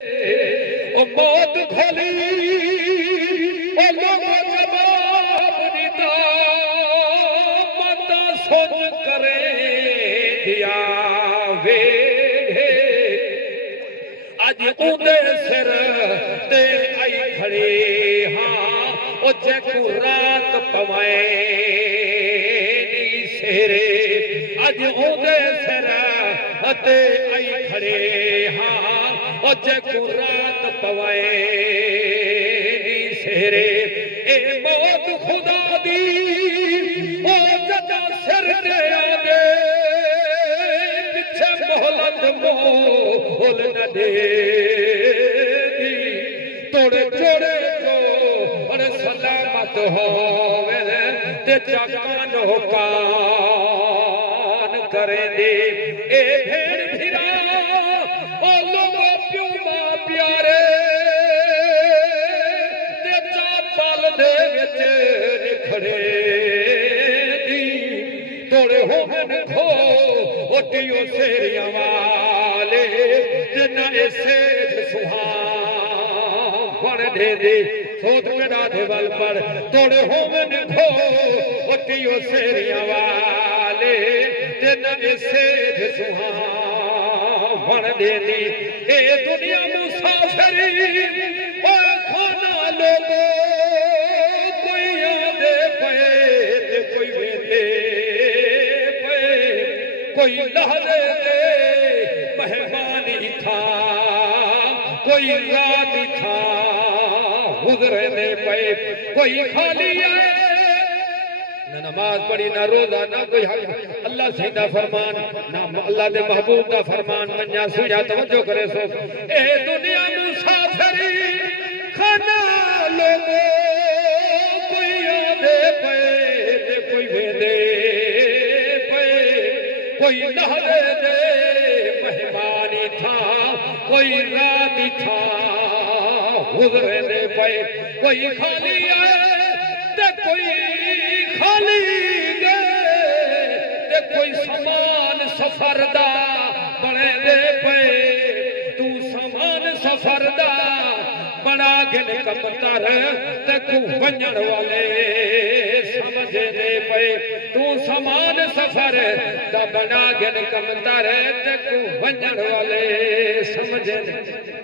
او موت کھولی او لوگوں جواب دیتا متا سن کرے دیا ویڑھے اج اودے سر تے آئی کھڑی ہاں او جیکو رات پوائے نی سیرے اج اودے سر تے آئی کھڑی ہاں او جیکو رات پوائے نی سیرے اے موت خدا دی او جدا سر تے آدے پچھے مہلت مول نہ دے دی توڑے جوڑے جو اور سلامت ہوئے تے چاکان ہو کان کریں دے اے بھیڑ بھیرا او لوگوں پیو ماں پیارے تے چاپال دے وچے نکھڑے دی توڑے ہومن کھو اوٹیو سیریاں والے جنہ ایسے سہاں بڑھ دے دے سوت میں رادھے وال پر توڑے ہومن کھو اوٹیو سیریاں والے جنہ ایسے سہاں بڑھ دے دے اے دنیا مسافری اے کھانا لوگو کوئی آدھے پے تے کوئی ویدے پے کوئی لہدے دے مہمانی تھا کوئی رات تھا گزرنے پے کوئی خالی آئے نہ نماز پڑھی نہ روزہ نہ کوئی حق اللہ سے نہ فرمان نہ اللہ دے محبوب دا فرمان منجا سویا توجہ کرے سو اے دنیا مسافری کھانا لوگو کوئی آدھے پے تے کوئی ویدے پے کوئی لہدے دے مہمانی تھا کوئی رات تھا گزرنے پے کوئی خالی آئے تے کوئی خالی گئے تے کوئی سامان سفر دا بڑے دے پے تو سامان سفر دا بڑا گن کمتر تے کو بنجن والے سمجھے دے پے تو سامان سفر دا بڑا گن کمتر تے کو بنجن والے سمجھے دے